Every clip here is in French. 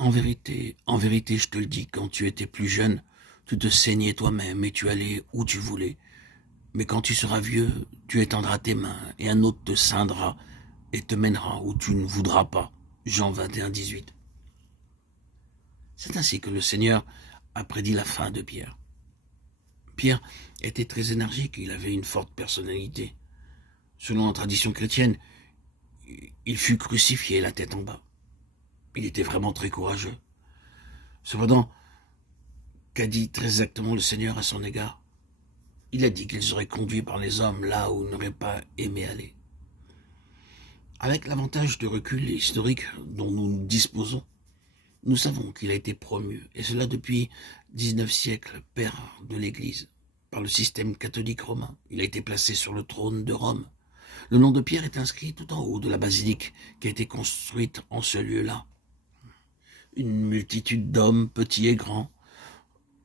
En vérité, je te le dis, quand tu étais plus jeune, tu te saignais toi-même et tu allais où tu voulais. Mais quand tu seras vieux, tu étendras tes mains et un autre te ceindra et te mènera où tu ne voudras pas. Jean 21, 18. C'est ainsi que le Seigneur a prédit la fin de Pierre. Pierre était très énergique, il avait une forte personnalité. Selon la tradition chrétienne, il fut crucifié la tête en bas. Il était vraiment très courageux. Cependant, qu'a dit très exactement le Seigneur à son égard? Il a dit qu'il serait conduit par les hommes là où il n'aurait pas aimé aller. Avec l'avantage de recul historique dont nous disposons, nous savons qu'il a été promu, et cela depuis 19 siècles, père de l'Église, par le système catholique romain. Il a été placé sur le trône de Rome. Le nom de Pierre est inscrit tout en haut de la basilique qui a été construite en ce lieu-là. Une multitude d'hommes, petits et grands,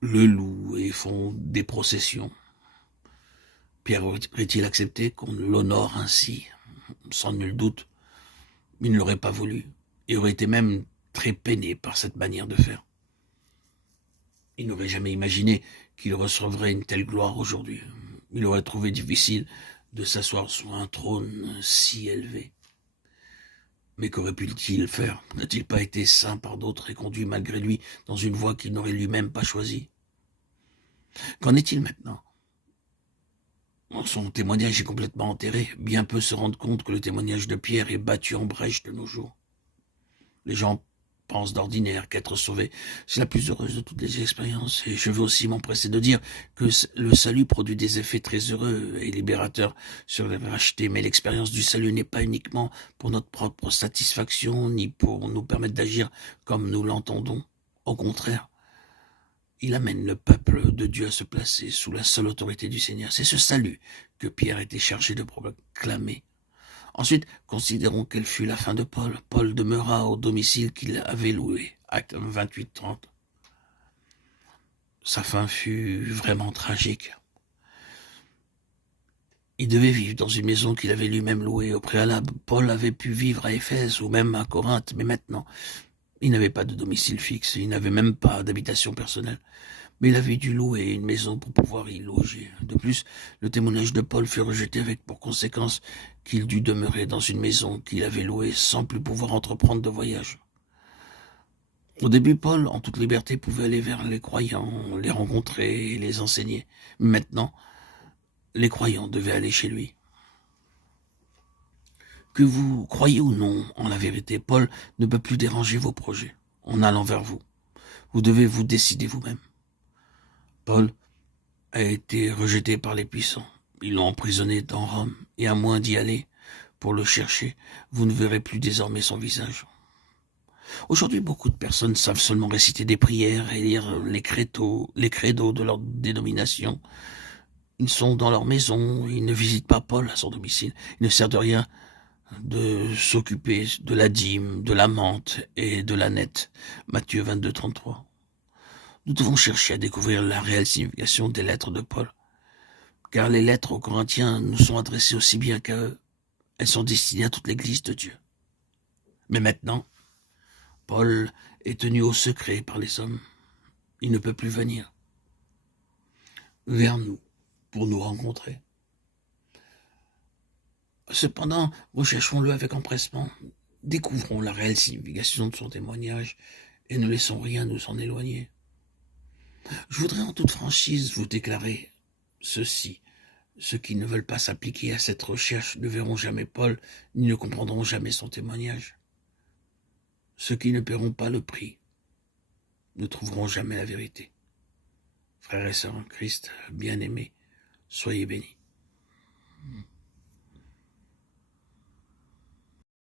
le louent et font des processions. Pierre aurait-il accepté qu'on l'honore ainsi? Sans nul doute, il ne l'aurait pas voulu, et aurait été même très peiné par cette manière de faire. Il n'aurait jamais imaginé qu'il recevrait une telle gloire aujourd'hui. Il aurait trouvé difficile de s'asseoir sur un trône si élevé. Mais qu'aurait pu-t-il faire? N'a-t-il pas été saint par d'autres et conduit malgré lui dans une voie qu'il n'aurait lui-même pas choisie? Qu'en est-il maintenant? Son témoignage est complètement enterré. Bien peu se rendent compte que le témoignage de Pierre est battu en brèche de nos jours. Les gens pensent d'ordinaire qu'être sauvé, c'est la plus heureuse de toutes les expériences. Et je veux aussi m'empresser de dire que le salut produit des effets très heureux et libérateurs sur les rachetés. Mais l'expérience du salut n'est pas uniquement pour notre propre satisfaction, ni pour nous permettre d'agir comme nous l'entendons. Au contraire, il amène le peuple de Dieu à se placer sous la seule autorité du Seigneur. C'est ce salut que Pierre était chargé de proclamer. Ensuite, considérons quelle fut la fin de Paul. Paul demeura au domicile qu'il avait loué. Acte 28, 30. Sa fin fut vraiment tragique. Il devait vivre dans une maison qu'il avait lui-même louée au préalable. Paul avait pu vivre à Éphèse ou même à Corinthe, mais maintenant, il n'avait pas de domicile fixe, il n'avait même pas d'habitation personnelle. Mais il avait dû louer une maison pour pouvoir y loger. De plus, le témoignage de Paul fut rejeté avec pour conséquence qu'il dut demeurer dans une maison qu'il avait louée sans plus pouvoir entreprendre de voyage. Au début, Paul, en toute liberté, pouvait aller vers les croyants, les rencontrer et les enseigner. Maintenant, les croyants devaient aller chez lui. Que vous croyez ou non en la vérité, Paul ne peut plus déranger vos projets en allant vers vous. Vous devez vous décider vous-même. Paul a été rejeté par les puissants. Ils l'ont emprisonné dans Rome, et à moins d'y aller pour le chercher, vous ne verrez plus désormais son visage. Aujourd'hui, beaucoup de personnes savent seulement réciter des prières et lire les credos de leur dénomination. Ils sont dans leur maison, ils ne visitent pas Paul à son domicile. Il ne sert de rien de s'occuper de la dîme, de la menthe et de la nette. Matthieu 22, 33. Nous devons chercher à découvrir la réelle signification des lettres de Paul. Car les lettres aux Corinthiens nous sont adressées aussi bien qu'à eux. Elles sont destinées à toute l'Église de Dieu. Mais maintenant, Paul est tenu au secret par les hommes. Il ne peut plus venir vers nous pour nous rencontrer. Cependant, recherchons-le avec empressement. Découvrons la réelle signification de son témoignage et ne laissons rien nous en éloigner. Je voudrais en toute franchise vous déclarer ceci. Ceux qui ne veulent pas s'appliquer à cette recherche ne verront jamais Paul, ni ne comprendront jamais son témoignage. Ceux qui ne paieront pas le prix ne trouveront jamais la vérité. Frères et sœurs en Christ, bien-aimés, soyez bénis.